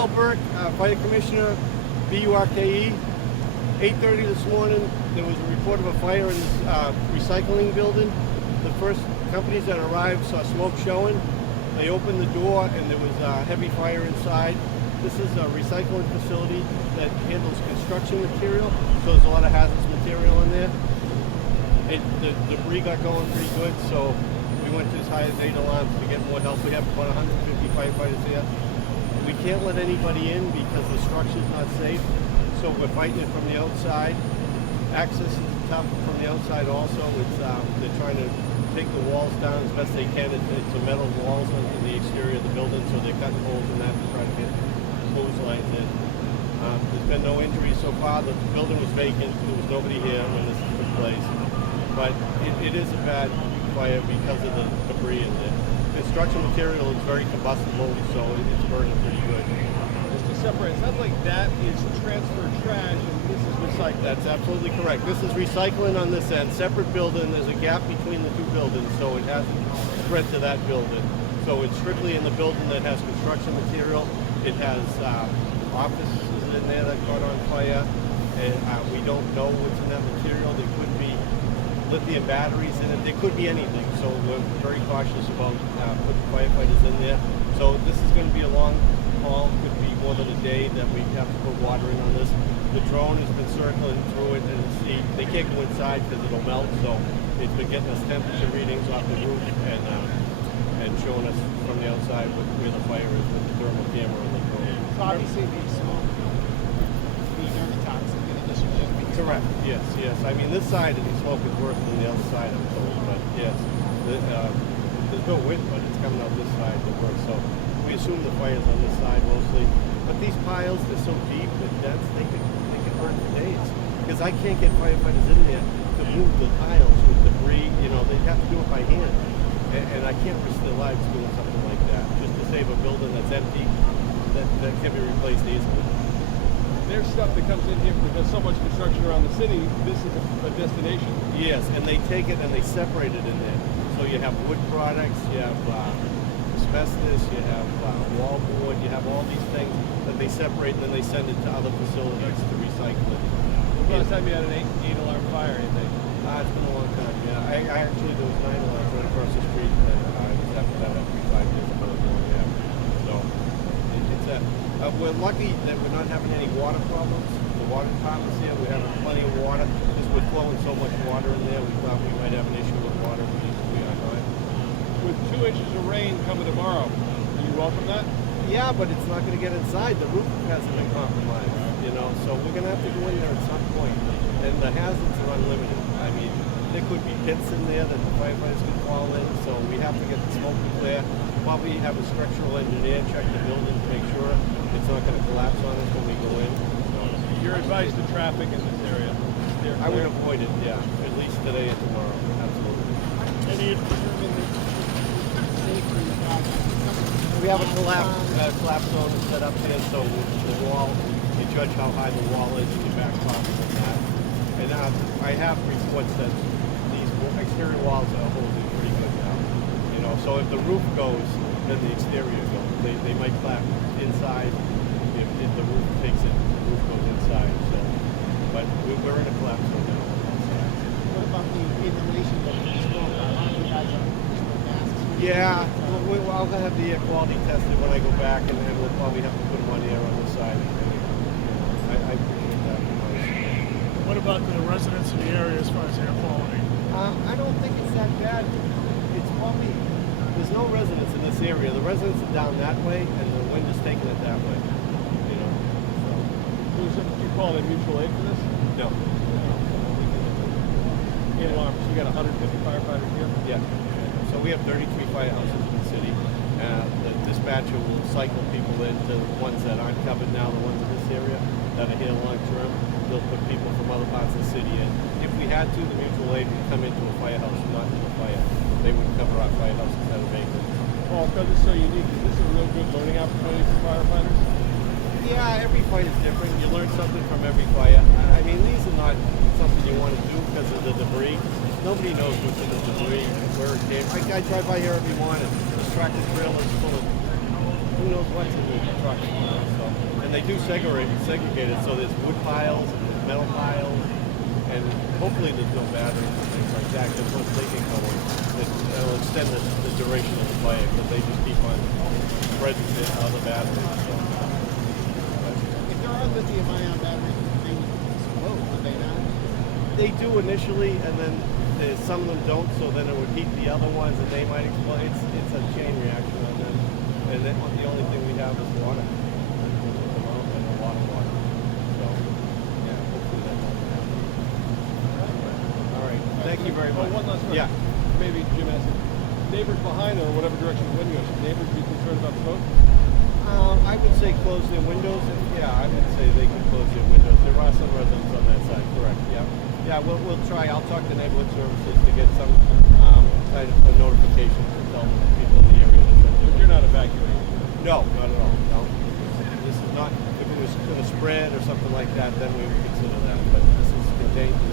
Paul Burke, Fire Commissioner, BURKE. 8:30 this morning, there was a report of a fire in this recycling building. The first companies that arrived saw smoke showing. They opened the door and there was a heavy fire inside. This is a recycling facility that handles construction material, so there's a lot of hazardous material in there. The debris got going pretty good, so we went to as high as 8 alarms to get more help. We have about 150 firefighters here. We can't let anybody in because the structure's not safe, so we're fighting it from the outside. Access is tough from the outside also. They're trying to take the walls down as best they can. It's a metal walls on the exterior of the building, so they're cutting holes in that to try to get hose lines in. There's been no injuries so far. The building was vacant. There was nobody here when this took place. But it is a bad fire because of the debris in there. Construction material is very combustible, so it's burning pretty good. Just to separate, it sounds like that is transfer trash and this is recycling. That's absolutely correct. This is recycling on this end. Separate building. There's a gap between the two buildings, so it hasn't spread to that building. So it's strictly in the building that has construction material. It has offices in there that caught on fire, and we don't know what's in that material. There could be lithium batteries in it. There could be anything, so we're very cautious about putting firefighters in there. So this is going to be a long haul. Could be more than a day that we have to put water in on this. The drone has been circling through it, and they can't go inside because it'll melt. So it's been getting us temperature readings off the roof and showing us from the outside where the fire is with the thermal camera on the drone. So obviously the smoke being very toxic in addition to just being correct. Yes. I mean, this side of the smoke is worse than the other side, I'm told. But yes, there's no wind, but it's coming out this side the worst. So we assume the fire's on this side mostly. But these piles, they're so deep and dense, they could burn for days. Because I can't get firefighters in there to move the piles with debris. You know, they have to do it by hand. And I can't risk their lives doing something like that. Just to save a building that's empty, that can be replaced easily. There's stuff that comes in here because there's so much construction around the city. This is a destination. Yes, and they take it and they separate it in there. So you have wood products, you have asbestos, you have wallboard, you have all these things that they separate and then they send it to other facilities to recycle it. Last time you had an 8-alarm fire, anything? It's been a long time, yeah. I actually, there was 9 alarms right across the street that I was after that every 5 years ago. Yeah. So we're lucky that we're not having any water problems. The water department's here, we're having plenty of water. Just with flowing so much water in there, we thought we might have an issue with water. We are not. With 2 inches of rain coming tomorrow, do you welcome that? Yeah, but it's not going to get inside. The roof hasn't been compromised, you know, so we're going to have to go in there at some point. And the hazards are unlimited. I mean, there could be pits in there that the firefighters could fall in, so we have to get the smoke clear. Probably have a structural engineer check the building to make sure it's not going to collapse on us when we go in. So, your advice to traffic in this area? I would avoid it, yeah, at least today and tomorrow, absolutely. any safety We have a collapse zone set up here, so the wall, you judge how high the wall is and you back off from that. And I have reports that these exterior walls are holding pretty good now. You know, so if the roof goes, then the exterior goes. They might clap inside if the roof takes it, the roof goes inside. So, but we're in a collapse zone now. What about the inhalation of the smoke? A lot of you guys are wearing masks. Yeah, I'll have the air quality tested when I go back, and we'll probably have to put them on the air on this side. I appreciate that. What about the residents in the area as far as air quality? I don't think it's that bad. It's probably, there's no residents in this area. The residents are down that way, and the wind is taking it that way. You know. So you call it mutual aid for this? No. 8 alarms. You got 150 firefighters here? Yeah. So we have 33 firehouses in the city. The dispatcher will cycle people into the ones that aren't covered now, the ones in this area that are here long term. They'll put people from other parts of the city in. If we had to, the mutual aid would come into a firehouse, not to a fire. They would cover our firehouses that are vacant. Oh, because it's so unique. Is this a real good learning opportunity for firefighters? Yeah, every fight is different. You learn something from every fire. I mean, these are not something you want to do because of the debris. Nobody knows what's in the debris, where it came. I drive by here every morning. This tractor trailer is full of who knows what's in the truck. So And they do segregate it, so there's wood piles and there's metal piles, and hopefully there's no batteries and things like that, because once they get going, it'll extend the duration of the fire, because they just keep on spreading the other batteries. So. If there are lithium-ion batteries, they would explode, would they not? They do initially, and then some of them don't, so then it would heat the other ones, and they might explode. It's a chain reaction on them, and then the only thing we have is water. And a lot of water. So, yeah, hopefully that won't happen. All right, thank you very much. One last question. Yeah. Maybe Jim asked it. Neighbors behind or whatever direction the wind goes, should neighbors be concerned about smoke? I would say close their windows. Yeah, I would say they can close their windows. There are some residents on that side, correct? Yeah. Yeah, we'll try. I'll talk to neighborhood services to get some kind of a notification to tell people in the area that But you're not evacuating. no, not at all. No. This is not, if it was going to spread or something like that, then we would consider that. But this is contained to